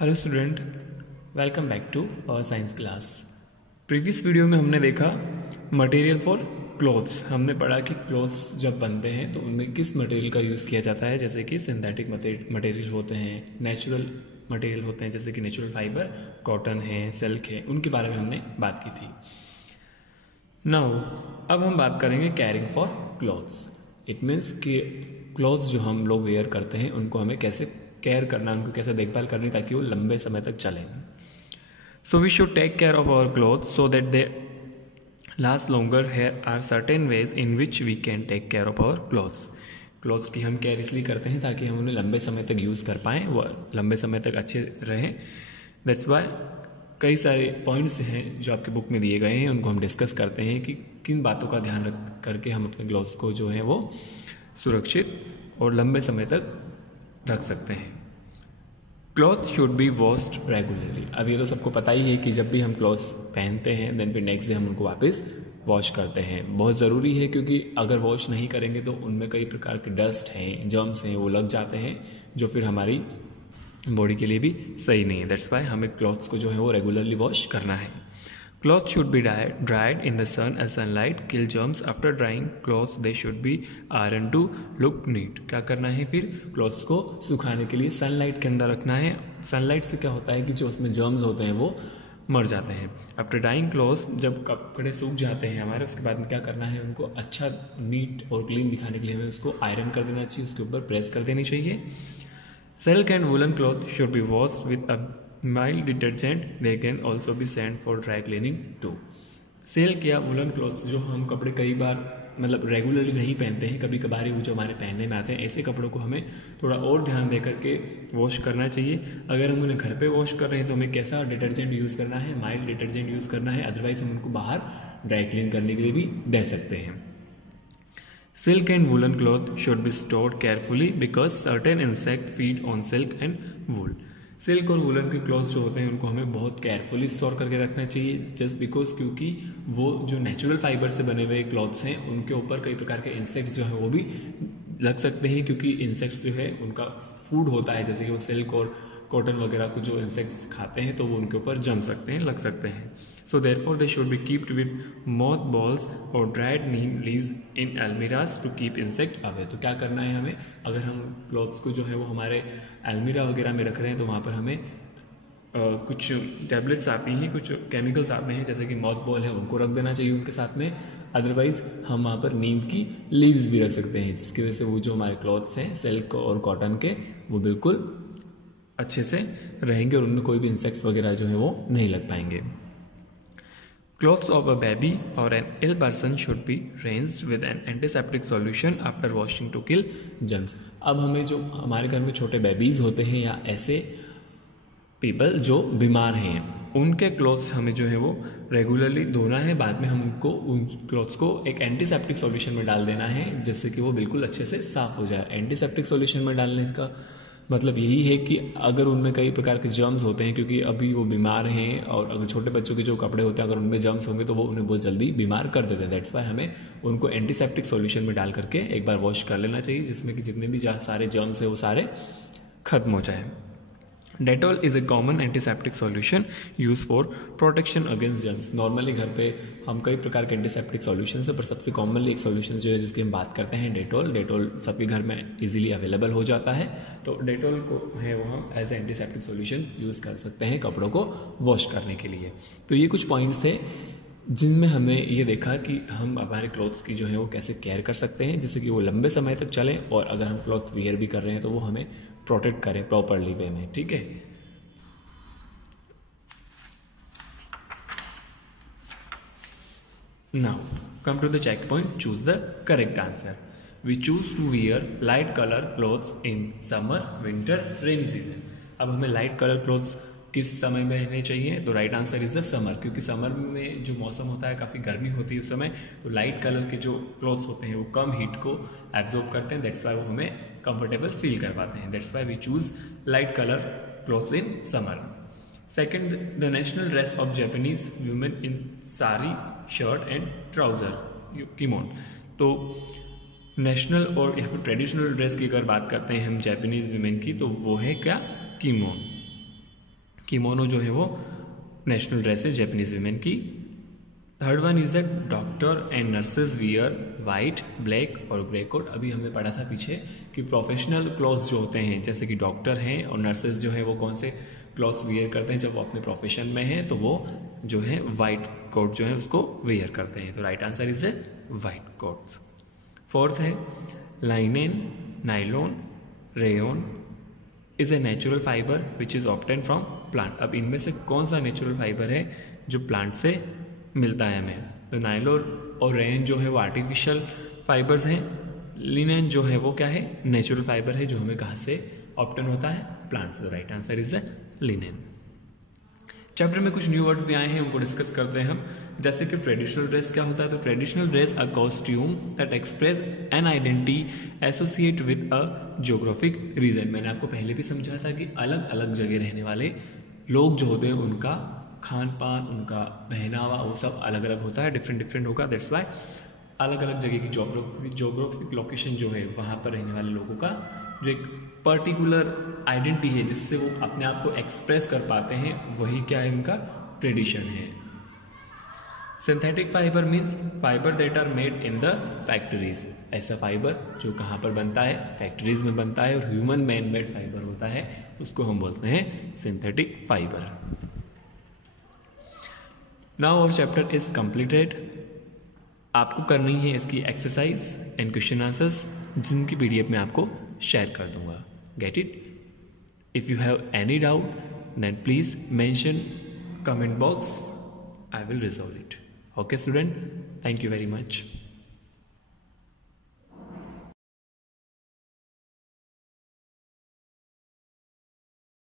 Hello student, welcome back to our science class. Previous video में हमने देखा material for clothes. हमने पढ़ा कि क्लोथ्स जब बनते हैं तो उनमें किस मटेरियल का यूज़ किया जाता है, जैसे कि सिंथेटिक मटेरियल होते हैं, नेचुरल मटेरियल होते हैं जैसे कि नेचुरल फाइबर, कॉटन है, सिल्क है, उनके बारे में हमने बात की थी। नाउ अब हम बात करेंगे carrying for clothes. It means कि क्लॉथ्स जो हम लोग वेयर करते हैं उनको हमें कैसे केयर करना, उनको कैसे देखभाल करनी ताकि वो लंबे समय तक चलें। So we should take care of our clothes so that they last longer. Here are certain ways in which we can take care of our clothes. Clothes की हम केयर इसलिए करते हैं ताकि हम उन्हें लंबे समय तक यूज़ कर पाएँ, वह लंबे समय तक अच्छे रहें। दैट्स वाई कई सारे पॉइंट्स हैं जो आपके बुक में दिए गए हैं, उनको हम डिस्कस करते हैं कि किन बातों का ध्यान रख करके हम अपने क्लॉथ्स को जो है वो सुरक्षित और लंबे समय तक रख सकते हैं। Cloth should B washed regularly. अब ये तो सबको पता ही है कि जब भी हम क्लॉथ्स पहनते हैं देन फिर नेक्स्ट डे हम उनको वापस वॉश करते हैं। बहुत ज़रूरी है क्योंकि अगर वॉश नहीं करेंगे तो उनमें कई प्रकार के डस्ट हैं, जर्म्स हैं, वो लग जाते हैं जो फिर हमारी बॉडी के लिए भी सही नहीं है। दैट्स वाई हमें क्लॉथ्स को जो है वो रेगुलरली वॉश करना है। Cloth should be dried in the sun as sunlight kill germs. After drying clothes they should be iron to look neat. क्या करना है फिर, क्लॉथ्स को सुखाने के लिए सनलाइट के अंदर रखना है। सनलाइट से क्या होता है कि जो उसमें जर्म्स होते हैं वो मर जाते हैं। आफ्टर ड्राइंग क्लॉथ्स, जब कपड़े सूख जाते हैं हमारे, उसके बाद में क्या करना है, उनको अच्छा नीट और क्लीन दिखाने के लिए हमें उसको आयरन कर देना चाहिए, उसके ऊपर प्रेस कर देनी चाहिए। Silk and woolen cloth should be washed with a mild detergent. They can also be sent for dry cleaning too. Silk या वुलन क्लॉथ्स जो हम कपड़े कई बार मतलब रेगुलरली नहीं पहनते हैं, कभी कभार ही वो जो हमारे पहनने में आते हैं, ऐसे कपड़ों को हमें थोड़ा और ध्यान दे करके वॉश करना चाहिए। अगर हम उन्हें घर पे वॉश कर रहे हैं तो हमें कैसा डिटर्जेंट यूज़ करना है, माइल्ड डिटर्जेंट यूज़ करना है। अदरवाइज हम उनको बाहर ड्राई क्लीन करने के लिए भी दे सकते हैं। Silk and woolen cloth should be stored carefully because certain insects feed on silk and wool. Silk और वुलन के क्लॉथ्स जो होते हैं उनको हमें बहुत केयरफुली स्टोर करके रखना चाहिए, जस्ट बिकॉज क्योंकि वो जो नेचुरल फाइबर से बने हुए क्लॉथ्स हैं उनके ऊपर कई प्रकार के इंसेक्ट्स जो है वो भी लग सकते हैं, क्योंकि इंसेक्ट्स जो है उनका फूड होता है, जैसे कि वो सिल्क और कॉटन वगैरह को जो इंसेक्ट्स खाते हैं तो वो उनके ऊपर जम सकते हैं, लग सकते हैं। So therefore they should be keeped with moth balls और dried neem leaves in almirahs to keep insect away. तो क्या करना है हमें, अगर हम क्लॉथ्स को जो है वो हमारे अलमीरा वगैरह में रख रहे हैं तो वहाँ पर हमें कुछ टैबलेट्स आती हैं, कुछ केमिकल्स आते हैं, जैसे कि मॉथ बॉल है उनको रख देना चाहिए उनके साथ में। अदरवाइज हम वहाँ पर नीम की लीव्स भी रख सकते हैं, जिसकी वजह से वो जो हमारे क्लॉथ्स हैं सिल्क और कॉटन के वो बिल्कुल अच्छे से रहेंगे और उनमें कोई भी इंसेक्ट्स वगैरह जो है वो नहीं लग पाएंगे। Clothes of a baby or an ill person should be rinsed with an antiseptic solution after washing to kill germs. अब हमें जो हमारे घर में छोटे बेबीज़ होते हैं या ऐसे पीपल जो बीमार हैं उनके क्लॉथ्स हमें जो है वो रेगुलरली धोना है। बाद में हम उन क्लॉथ्स को एक एंटीसेप्टिक सॉल्यूशन में डाल देना है जिससे कि वो बिल्कुल अच्छे से साफ़ हो जाए। एंटीसेप्टिक सॉल्यूशन में डालने का मतलब यही है कि अगर उनमें कई प्रकार के जर्म्स होते हैं, क्योंकि अभी वो बीमार हैं और अगर छोटे बच्चों के जो कपड़े होते हैं अगर उनमें जर्म्स होंगे तो वो उन्हें बहुत जल्दी बीमार कर देते हैं। दैट्स वाई हमें उनको एंटीसेप्टिक सॉल्यूशन में डाल करके एक बार वॉश कर लेना चाहिए, जिसमें कि जितने भी सारे जर्म्स हैं वो सारे खत्म हो जाए। Dettol is a common antiseptic solution use for protection against germs. Normally घर पे हम कई प्रकार के एंटीसेप्टिक सॉल्यूशन है, पर सबसे कॉमनली एक सॉल्यूशन जो है जिसकी हम बात करते हैं डेटॉल। डेटॉल सबके घर में इजीली अवेलेबल हो जाता है, तो डेटॉल को है वो हम as a antiseptic solution use कर सकते हैं कपड़ों को वॉश करने के लिए। तो ये कुछ पॉइंट्स थे जिनमें हमने ये देखा कि हम हमारे क्लॉथ्स की जो है वो कैसे केयर कर सकते हैं जिससे कि वो लंबे समय तक चले, और अगर हम क्लॉथ वियर भी कर रहे हैं तो वो हमें प्रोटेक्ट करें प्रॉपरली वे में। ठीक है, now come to the check point, choose the correct answer. We choose to wear light colour clothes in summer, winter, rainy season. अब हमें लाइट कलर क्लॉथ्स किस समय में रहने चाहिए, तो right answer is the summer, क्योंकि समर में जो मौसम होता है काफ़ी गर्मी होती है उस समय, तो लाइट कलर के जो क्लॉथ्स होते हैं वो कम हीट को एब्जॉर्ब करते हैं। दैट्स वाई वो हमें कंफर्टेबल फील करवाते हैं। That's why we choose light colour clothes in summer. Second, the national dress of Japanese women in sari, shirt and trouser, kimono. तो नेशनल और या फिर ट्रेडिशनल ड्रेस की अगर बात करते हैं हम जापानीज वुमेन की, तो वो है क्या, किमोन। किमोनो जो है वो नेशनल ड्रेस है जापानीज वीमेन की। Third one is that doctor and nurses wear white, black और ग्रे कोट। अभी हमने पढ़ा था पीछे कि प्रोफेशनल क्लॉथ्स जो होते हैं जैसे कि डॉक्टर हैं और नर्सेज जो है वो कौन से क्लॉथ्स वियर करते हैं जब वो अपने प्रोफेशन में हैं, तो वो जो है वाइट कोट जो है उसको वेयर करते हैं। तो right answer is a white coat. Fourth है linen, nylon, rayon is a natural fibre which is obtain from plant. अब इनमें से कौन सा नेचुरल फाइबर है जो प्लांट से मिलता है हमें? तो नाइलॉन और रेयन जो है वो आर्टिफिशियल फाइबर्स हैं, लिनेन जो है वो क्या है? नेचुरल फाइबर है जो हमें कहाँ से ऑब्टेन होता है? प्लांट से। Right answer is A linen. Chapter में कुछ न्यू वर्ड्स भी आए हैं, उनको डिस्कस करते हैं हम। जैसे कि ट्रेडिशनल ड्रेस क्या होता है? तो traditional dress a costume that express an identity associate with a geographic region. मैंने आपको पहले भी समझा था कि अलग अलग जगह रहने वाले लोग जो होते हैं उनका खान पान, उनका पहनावा वो सब अलग अलग होता है, डिफरेंट डिफरेंट होगा। दैट्स वाई अलग अलग जगह की जोग्राफिक लोकेशन जो है वहाँ पर रहने वाले लोगों का जो एक पर्टिकुलर आइडेंटिटी है जिससे वो अपने आप को एक्सप्रेस कर पाते हैं, वही क्या है? उनका ट्रेडिशन है। Synthetic fibre means fibre that are made in the factories. ऐसा फाइबर जो कहाँ पर बनता है? फैक्ट्रीज में बनता है, और ह्यूमन मैन मेड फाइबर होता है उसको हम बोलते हैं synthetic fibre. Now our chapter is completed. आपको करनी है इसकी एक्सरसाइज एंड क्वेश्चन आंसर्स, जिनकी पीडीएफ में आपको शेयर कर दूंगा। Get it? If you have any doubt then please mention comment box, I will resolve it. Okay student, thank you very much.